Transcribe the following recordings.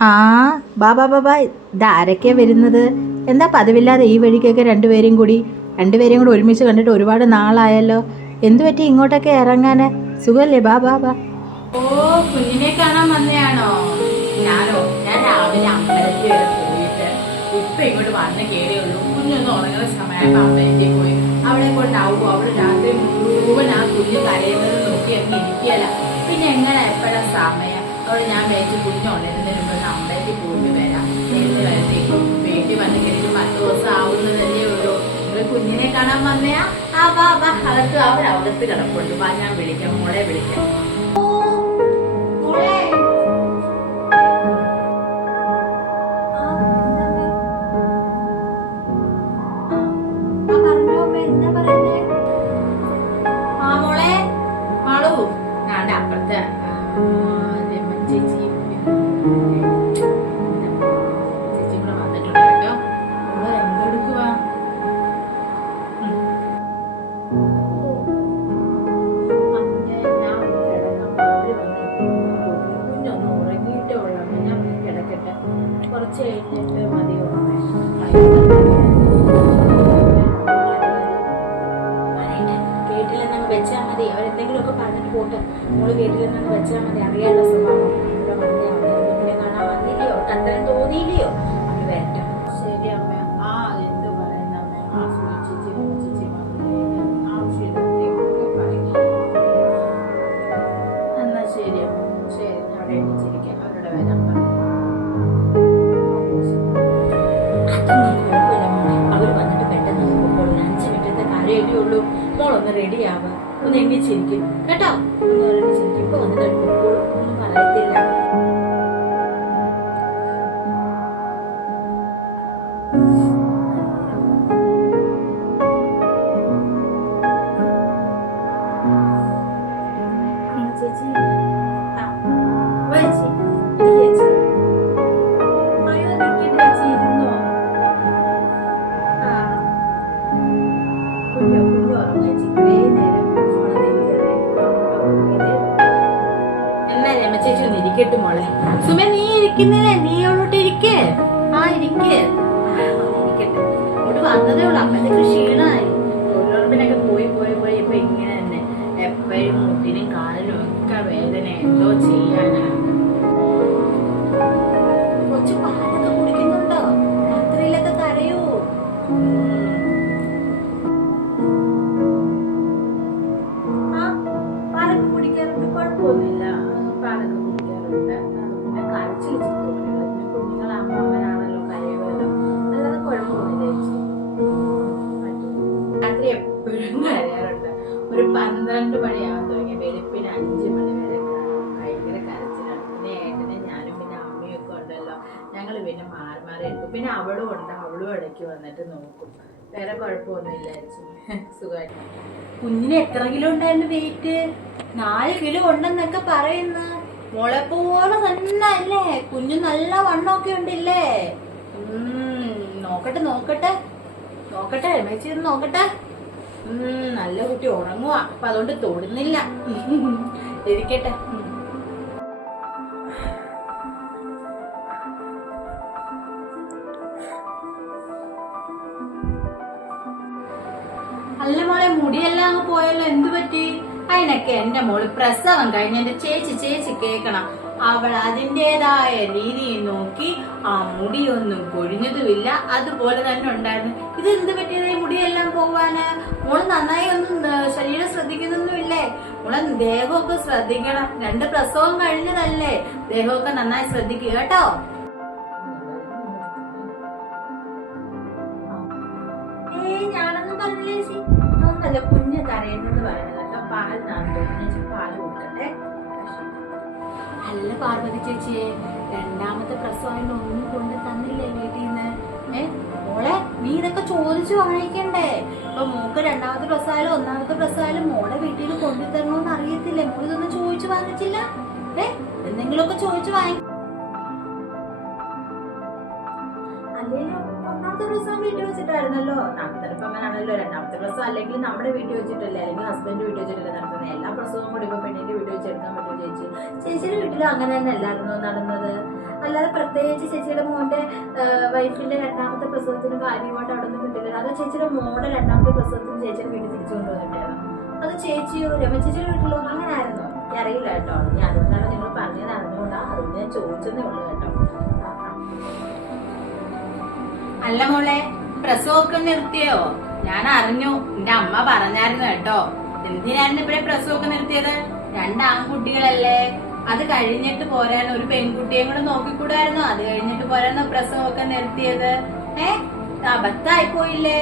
ആ. ബാ ബാ ബാ ബാ. ഇതാരൊക്കെയാ വരുന്നത്? എന്താ പതിവില്ലാതെ ഈ വഴിക്കൊക്കെ രണ്ടുപേരെയും കൂടി? രണ്ടുപേരെയും കൂടി ഒരുമിച്ച് കണ്ടിട്ട് ഒരുപാട് നാളായല്ലോ. എന്തു പറ്റി ഇങ്ങോട്ടൊക്കെ ഇറങ്ങാന്? സുഖല്ലേ? ബാ ബാ ബാ. ഓ കുഞ്ഞിനെ കാണാൻ വന്നയാണോ? ഞാനോ? ഞാൻ രാവിലെ അമ്പലത്തിൽ വരെ പോയിട്ട് ഇപ്പൊ ഇങ്ങോട്ട് വന്ന് കേറിയുള്ളൂ. കുഞ്ഞൊന്ന് ഉറങ്ങുന്ന സമയത്ത് അമ്പലത്തിൽ പോയി. അവിടെ കൊണ്ടാവുമോ? അവിടെ രാത്രി മുഴുവൻ ആ കുഞ്ഞ് കരയുന്നത് നോക്കി അങ്ങ് ഇരിക്കല പിന്നെ എങ്ങനെ എപ്പോഴാ സമയം? അവിടെ ഞാൻ വേണ്ടി കുഞ്ഞ് ഉണരുന്നതിന് മുമ്പ് അമ്പലത്തിൽ പോയിട്ട് വരാം. എന്ന് വരത്തേക്കും വീട്ടിൽ വന്ന് കഴിഞ്ഞ് പത്ത് ദിവസം ആവുന്നതല്ലേ ഉള്ളൂ. നിങ്ങൾ കുഞ്ഞിനെ കാണാൻ വന്നയാ? ആ വാ വാ. അകത്ത് അവർ അകത്ത് കിടപ്പുണ്ട്. വാ ഞാൻ വിളിക്കാം. മോളെ വിളിക്കാം. ആ മോളെ. മാളു. ഞാന്റെ അപ്പുറത്തെ കേട്ടില്ലെന്നങ്ങ് വെച്ചാൽ മതി. അവരെന്തെങ്കിലുമൊക്കെ പറഞ്ഞിട്ട് പോട്ടെ. മോൾ കേട്ടില്ലെന്നങ്ങ് വെച്ചാൽ മതി. അറിയാനുള്ള സ്വഭാവം. മോളൊന്ന് റെഡി ആവുക ഒന്ന് എണ്ണിച്ചിരിക്കും കേട്ടോ? ഇപ്പൊ വന്ന് കഴിക്കുമ്പോൾ ഒന്നും പറയത്തില്ല ചേച്ചി. ആ, ചേച്ചി. എപ്പോഴും കരയാറുണ്ട്. ഒരു പന്ത്രണ്ട് മണിയാവാൻ വെളുപ്പിന് അഞ്ച് മണി വരെ ഞങ്ങൾ പിന്നെ മാറി മാറി എടുക്കും പിന്നെ അവളും ഉണ്ട്. അവളും ഇടയ്ക്ക് വന്നിട്ട് നോക്കും. വേറെ കുഴപ്പമൊന്നുമില്ല സുഖമായിട്ട് കുഞ്ഞിന് എത്ര കിലോ ഉണ്ടായിരുന്നു വെയിറ്റ് നാല് കിലോ ഉണ്ടെന്നൊക്കെ പറയുന്നു. മോളെ പോലെ തന്നെ അല്ലേ? കുഞ്ഞു നല്ല വണ്ണമൊക്കെ ഉണ്ടല്ലേ? നോക്കട്ടെ നോക്കട്ടെ. നോക്കട്ടെ മേച്ചി നോക്കട്ടെ. നല്ല കുട്ടി ഉണങ്ങുവാ അപ്പൊ അതുകൊണ്ട് തൊടുന്നില്ല. ഇരിക്കട്ടെ. മുടിയെല്ലാം അങ്ങ് പോയല്ലോ എന്തു പറ്റി? അതിനൊക്കെ എന്റെ മോൾ പ്രസവം കഴിഞ്ഞ എന്റെ ചേച്ചി ചേച്ചി കേക്കണം അവൾ അതിന്റെതായ രീതിയിൽ നോക്കി ആ മുടിയൊന്നും കൊഴിഞ്ഞതുമില്ല അതുപോലെ തന്നെ ഉണ്ടായിരുന്നു. ഇത് എന്ത് പറ്റിയത് ഈ മുടിയെല്ലാം പോവാന്? മോൾ നന്നായി ഒന്നും ശരീരം ശ്രദ്ധിക്കുന്നൊന്നുമില്ലേ? മോളെ ദേഹമൊക്കെ ശ്രദ്ധിക്കണം. രണ്ട് പ്രസവം കഴിഞ്ഞതല്ലേ? ദേഹമൊക്കെ നന്നായി ശ്രദ്ധിക്കുക കേട്ടോ? കൊടുക്കട്ടെ. അല്ല പാർവതി ചേച്ചിയെ രണ്ടാമത്തെ പ്രസവം ഒന്നും കൊണ്ട് തന്നില്ലേ വീട്ടിൽ നിന്ന് മോളെ നീ ഇതൊക്കെ ചോദിച്ചു വാങ്ങിക്കണ്ടേ? ഇപ്പൊ മോക്ക് രണ്ടാമത്തെ പ്രസവാലും ഒന്നാമത്തെ പ്രസവാലും മോളെ വീട്ടിൽ കൊണ്ടുതരണോന്ന് അറിയത്തില്ലേ? മോൾ ഇതൊന്നും ചോദിച്ചു വാങ്ങിച്ചില്ല? ഏ എന്തെങ്കിലുമൊക്കെ ചോദിച്ചു വാങ്ങി പ്രസവം വീട്ടിൽ വെച്ചിട്ടായിരുന്നല്ലോ. നടത്തിപ്പ് അങ്ങനെയാണല്ലോ രണ്ടാമത്തെ പ്രസവം. അല്ലെങ്കിൽ നമ്മുടെ വീട്ടിൽ വെച്ചിട്ടല്ലേ അല്ലെങ്കിൽ ഹസ്ബൻഡ് വീട്ടിൽ വെച്ചിട്ടല്ലേ നടത്തുന്നത് എല്ലാ പ്രസവവും കൂടി ഇപ്പൊ പെണ്ണിന്റെ വീട്ടിൽ വെച്ച് എടുക്കാൻ പറ്റുമോ ചേച്ചി. ചേച്ചിയുടെ വീട്ടിലും അങ്ങനെ തന്നെ അല്ലായിരുന്നോ നടന്നത്? അല്ലാതെ പ്രത്യേകിച്ച് ചേച്ചിയുടെ മോന്റെ വൈഫിന്റെ രണ്ടാമത്തെ പ്രസവത്തിന് കാര്യമായിട്ട് അവിടെ നിന്ന് കിട്ടില്ല അതോ ചേച്ചിയുടെ മോടെ രണ്ടാമത്തെ പ്രസവത്തിന് ചേച്ചിയുടെ വീട്ടിൽ തിരിച്ചു കൊണ്ടുവന്നിട്ടായിരുന്നു അത് ചേച്ചിയോ രമ ചേച്ചിയുടെ വീട്ടിലോ? അങ്ങനെ ആയിരുന്നു എനിക്ക് അറിയില്ല കേട്ടോ. ഞാൻ അതുകൊണ്ടാണ് നിങ്ങൾ പറഞ്ഞത്. അറിഞ്ഞുകൊണ്ടാണ് അതുകൊണ്ട് ഞാൻ ചോദിച്ചതേ ഉള്ളൂ കേട്ടോ. അല്ല മോളെ പ്രസവമൊക്കെ നിർത്തിയോ? ഞാൻ അറിഞ്ഞു എന്റെ അമ്മ പറഞ്ഞായിരുന്നു കേട്ടോ. എന്തിനായിരുന്നു ഇവിടെ പ്രസവമൊക്കെ നിർത്തിയത്? രണ്ട് ആൺകുട്ടികളല്ലേ. അത് കഴിഞ്ഞിട്ട് പോരാൻ ഒരു പെൺകുട്ടിയെ കൂടെ നോക്കിക്കൂടായിരുന്നു? അത് കഴിഞ്ഞിട്ട് പോരായിരുന്നു പ്രസവമൊക്കെ നിർത്തിയത്? ഏ അബദ്ധായി പോയില്ലേ?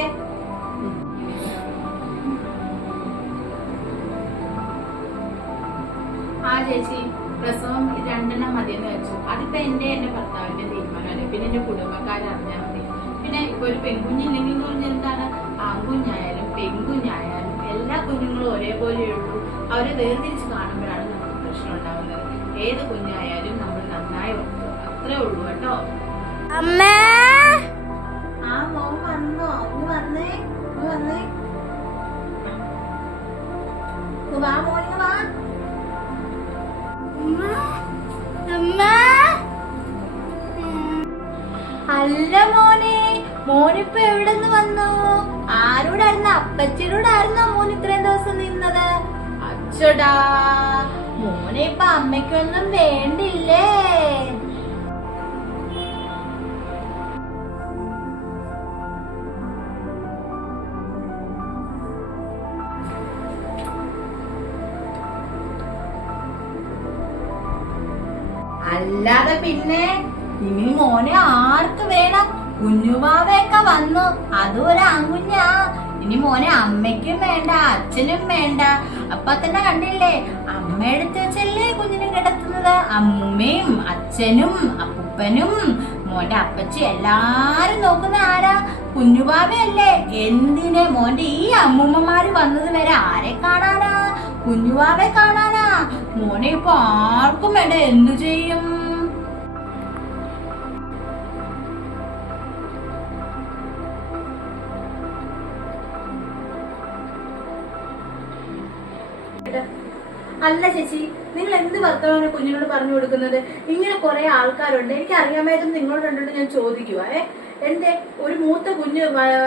ആ ചേച്ചി പ്രസവം രണ്ടെണ്ണം മതിയെന്ന് വെച്ചു. അതിപ്പോ എന്റെ എന്റെ ഭർത്താവിന്റെ തീരുമാനമല്ലേ? പിന്നെ എന്റെ കുടുംബക്കാരറിഞ്ഞാൽ മതി. പിന്നെ ഇപ്പൊ ഒരു പെൺകുഞ്ഞില്ലെങ്കിൽ എന്ന് പറഞ്ഞാൽ എന്താണ്? ആൺകുഞ്ഞായാലും പെൺകുഞ്ഞായാലും എല്ലാ കുഞ്ഞുങ്ങളും ഒരേപോലെ ഉള്ളൂ. അവരെ വേർതിരിച്ച് കാണുമ്പോഴാണ് നമുക്ക് പ്രശ്നം ഉണ്ടാകുന്നത് ഏത് കുഞ്ഞായാലും നമ്മൾ നന്നായി വളർത്തുക അത്രേ ഉള്ളൂ കേട്ടോ. അമ്മേ! ആ മോൻ വന്നോ? ഒന്ന് വന്നേ? ഒന്ന് വന്നേ? വാ മോനിങ് മോനിപ്പോ എവിടെ നിന്ന് വന്നു? ആരോടായിരുന്നു? അപ്പച്ചനോടായിരുന്നു മോൻ ഇത്രയും ദിവസം നിന്നത്? അച്ചടാ മോനെ ഇപ്പൊ അമ്മയ്ക്കൊന്നും വേണ്ടില്ലേ? അല്ലാതെ പിന്നെ ഇനി മോനെ ആർക്ക് വേണം? കുഞ്ഞുമാവയൊക്കെ വന്നു. അതും ഒരു ഇനി മോനെ അമ്മയ്ക്കും വേണ്ട അച്ഛനും വേണ്ട. അപ്പൊ തന്നെ കണ്ടില്ലേ? അമ്മ എടുത്ത് വെച്ചല്ലേ കുഞ്ഞിനെ കിടത്തുന്നത്? അമ്മയും അച്ഛനും അപ്പനും മോന്റെ അപ്പച്ചി എല്ലാരും നോക്കുന്ന ആരാ? കുഞ്ഞുവാവയല്ലേ എന്തിനെ മോന്റെ ഈ അമ്മൂമ്മമാര് വന്നത് വരെ ആരെ കാണാനാ? കുഞ്ഞുവാവെ കാണാനാ? മോനെ ഇപ്പൊ ആർക്കും വേണ്ട. എന്തു ചെയ്യും? അല്ല ചേച്ചി നിങ്ങൾ എന്ത് വർത്തമാനം കുഞ്ഞിനോട് പറഞ്ഞു കൊടുക്കുന്നത്? ഇങ്ങനെ കുറെ ആൾക്കാരുണ്ട്. എനിക്ക് അറിയാമായിരുന്നു നിങ്ങളോട് ഉണ്ടോ ഞാൻ ചോദിക്കുക ഏ? എന്റെ ഒരു മൂത്ത കുഞ്ഞ്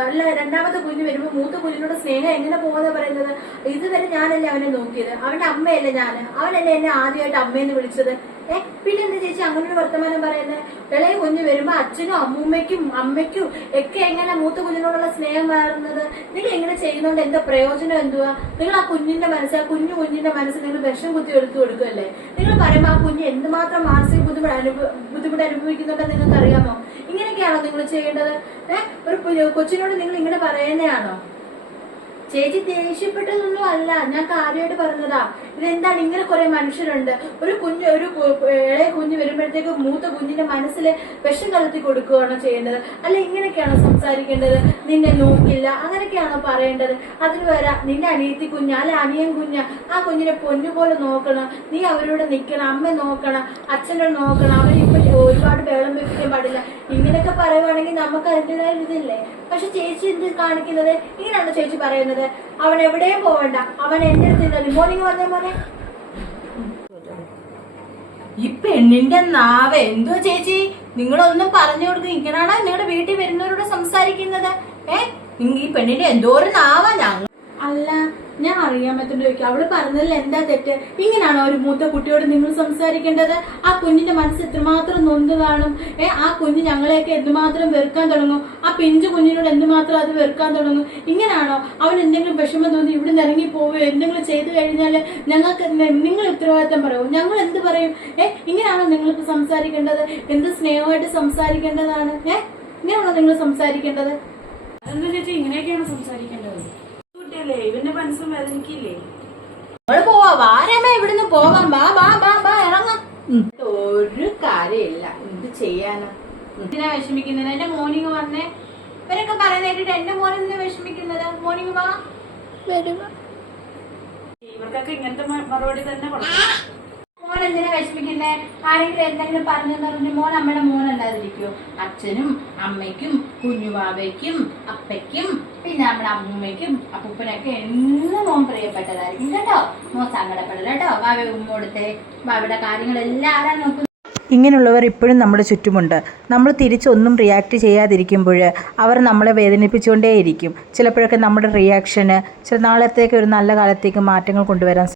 അല്ല രണ്ടാമത്തെ കുഞ്ഞ് വരുമ്പോൾ മൂത്ത കുഞ്ഞിനോട് സ്നേഹം എങ്ങനെ പോകാതെ പറയുന്നത്? ഇതുവരെ ഞാനല്ലേ അവനെ നോക്കിയത്. അവന്റെ അമ്മയല്ലേ ഞാൻ അവനല്ലേ എന്നെ ആദ്യമായിട്ട് അമ്മയെന്ന് വിളിച്ചത്. ഏ പിന്നെ എന്താ ചേച്ചി അങ്ങനെ ഒരു വർത്തമാനം പറയുന്നത് ഇളയ കുഞ്ഞ് വരുമ്പോ അച്ഛനും അമ്മൂമ്മയ്ക്കും അമ്മയ്ക്കും ഒക്കെ എങ്ങനെ മൂത്ത കുഞ്ഞിനോടുള്ള സ്നേഹം മാറുന്നത് നിങ്ങൾ ഇങ്ങനെ ചെയ്യുന്നതുകൊണ്ട് എന്താ പ്രയോജനം എന്തുവാ? നിങ്ങൾ ആ കുഞ്ഞിന്റെ മനസ്സ് ആ കുഞ്ഞു കുഞ്ഞിന്റെ മനസ്സ് നിങ്ങൾ വിഷം കുത്തി എടുത്തു കൊടുക്കുമല്ലേ നിങ്ങൾ പറയുമ്പോ ആ കുഞ്ഞ് എന്തുമാത്രം മാനസിക ബുദ്ധിമുട്ട് അനുഭവ ബുദ്ധിമുട്ട് അനുഭവിക്കുന്നുണ്ടെന്ന് നിങ്ങൾക്ക് അറിയാമോ ഇങ്ങനെയൊക്കെയാണോ നിങ്ങൾ ചെയ്യേണ്ടത്? ഏഹ് ഒരു കൊച്ചിനോട് നിങ്ങൾ ഇങ്ങനെ പറയുന്നതാണോ? ചേച്ചി ദേഷ്യപ്പെട്ടതൊന്നും അല്ല ഞാൻ കാര്യമായിട്ട് പറഞ്ഞതാ. ഇതെന്താണ്? ഇങ്ങനെ കുറെ മനുഷ്യരുണ്ട്. ഒരു കുഞ്ഞ് ഒരു ഇളയ കുഞ്ഞ് വരുമ്പോഴത്തേക്ക് മൂത്ത കുഞ്ഞിന്റെ മനസ്സിൽ വിഷം കലർത്തി കൊടുക്കുകയാണോ ചെയ്യേണ്ടത് അല്ല ഇങ്ങനെയൊക്കെയാണോ സംസാരിക്കേണ്ടത്? നിന്നെ നോക്കില്ല. അങ്ങനെയൊക്കെയാണോ പറയേണ്ടത്? അതിന് വരാ നിന്റെ അനിയത്തി കുഞ്ഞ് അല്ലെ അനിയൻ കുഞ്ഞ് ആ കുഞ്ഞിനെ പൊന്നുപോലെ നോക്കണം. നീ അവരോട് നിൽക്കണം അമ്മ നോക്കണം അച്ഛനോട് നോക്കണം. അവരിപ്പൊ ഒരുപാട് വെള്ളം വെപ്പിക്കാൻ പാടില്ല. ഇങ്ങനെയൊക്കെ പറയുവാണെങ്കിൽ നമുക്ക് അതിന്റെതായ ഇതില്ലേ പക്ഷെ ചേച്ചി എന്ത് കാണിക്കുന്നത്? ഇങ്ങനെയാണോ ചേച്ചി പറയുന്നത്? അവൻ എവിടെയും പോവണ്ട. അവൻ എന്റെ അടുത്ത് ഇരുന്നാലും മോർണിംഗ് പറഞ്ഞ മോനെ. ഈ പെണ്ണിന്റെ നാവ് എന്തോ ചേച്ചി? നിങ്ങളൊന്നും പറഞ്ഞു കൊടുക്കും ഇങ്ങനാണോ? നിങ്ങളുടെ വീട്ടിൽ വരുന്നവരോട് സംസാരിക്കുന്നത്? ഏ? നിങ്ങ ഈ പെണ്ണിന്റെ എന്തോ ഒരു നാവാ ഞങ്ങൾ അല്ല ഞാൻ അറിയാൻ പറ്റുന്ന ചോദിക്കും. അവൾ പറഞ്ഞതിൽ എന്താ തെറ്റ്? ഇങ്ങനെയാണോ ഒരു മൂത്ത കുട്ടിയോട് നിങ്ങൾ സംസാരിക്കേണ്ടത്? ആ കുഞ്ഞിന്റെ മനസ്സ് എത്രമാത്രം നൊന്ത് കാണും? ഏ ആ കുഞ്ഞ് ഞങ്ങളെയൊക്കെ എന്തുമാത്രം വെറുക്കാൻ തുടങ്ങും? ആ പിഞ്ചു കുഞ്ഞിനോട് എന്തുമാത്രം അത് വെറുക്കാൻ തുടങ്ങും? ഇങ്ങനെയാണോ? അവൻ എന്തെങ്കിലും വിഷമം തോന്നി ഇവിടെ നിന്ന് ഇറങ്ങി പോവുകയോ എന്തെങ്കിലും ചെയ്തു കഴിഞ്ഞാൽ ഞങ്ങൾക്ക് നിങ്ങൾ ഉത്തരവാദിത്തം പറയും. ഞങ്ങൾ എന്ത് പറയും? ഏ ഇങ്ങനെയാണോ നിങ്ങൾക്ക് സംസാരിക്കേണ്ടത്? എന്ത് സ്നേഹമായിട്ട് സംസാരിക്കേണ്ടതാണ്? ഏ ഇങ്ങനെയാണോ നിങ്ങൾ സംസാരിക്കേണ്ടത്? അതെന്താ ചേച്ചി? ഇങ്ങനെയൊക്കെയാണ് സംസാരിക്കേണ്ടത്. കുട്ടിയല്ലേ? ഇവന്റെ മനസ്സും വേദനിക്കില്ലേ? നമ്മൾ പോവാ. വാരമേ ഇവിടുന്ന് പോവാം ബാ ബാ ബാ ബാ ഇറങ്ങാം. ഒരു കാര്യമില്ല. എന്ത് ചെയ്യാനാ? എന്തിനാ വിഷമിക്കുന്നത്? എന്റെ മോർണിംഗ് വന്നേ. ഇവരൊക്കെ പറയുന്ന കേട്ടിട്ട് എന്റെ മോൻ എന്തിനാ വിഷമിക്കുന്നത്? മോർണിംഗ് വാ. ഇവർക്കൊക്കെ ഇങ്ങനത്തെ മറുപടി തന്നെ കൊടുക്കണം. മോൻ എന്തിനാ വിഷമിക്കുന്നേ? ആരെങ്കിലും എന്തെങ്കിലും പറഞ്ഞു പറഞ്ഞു മോൻ അമ്മയുടെ മോൻ മോനല്ലാതിരിക്കോ അച്ഛനും അമ്മയ്ക്കും കുഞ്ഞുവാവയ്ക്കും അപ്പയ്ക്കും പിന്നെ നമ്മുടെ അമ്മൂമ്മയ്ക്കും അപ്പൂപ്പനൊക്കെ എന്നും മോൻ പ്രിയപ്പെട്ടതായിരിക്കും കേട്ടോ. മോൻ സങ്കടപ്പെടില്ല കേട്ടോ. വാവ ഉമ്മ കൊടുത്തേ. കാര്യങ്ങളെല്ലാം ആരാ നോക്കുന്നത്? ഇങ്ങനെയുള്ളവർ ഇപ്പോഴും നമ്മുടെ ചുറ്റുമുണ്ട്. നമ്മൾ തിരിച്ചൊന്നും റിയാക്ട് ചെയ്യാതിരിക്കുമ്പോൾ അവർ നമ്മളെ വേദനിപ്പിച്ചുകൊണ്ടേയിരിക്കും. ചിലപ്പോഴൊക്കെ നമ്മുടെ റിയാക്ഷന് ചില നാളത്തേക്ക് ഒരു നല്ല കാലത്തേക്ക് മാറ്റങ്ങൾ കൊണ്ടുവരാൻ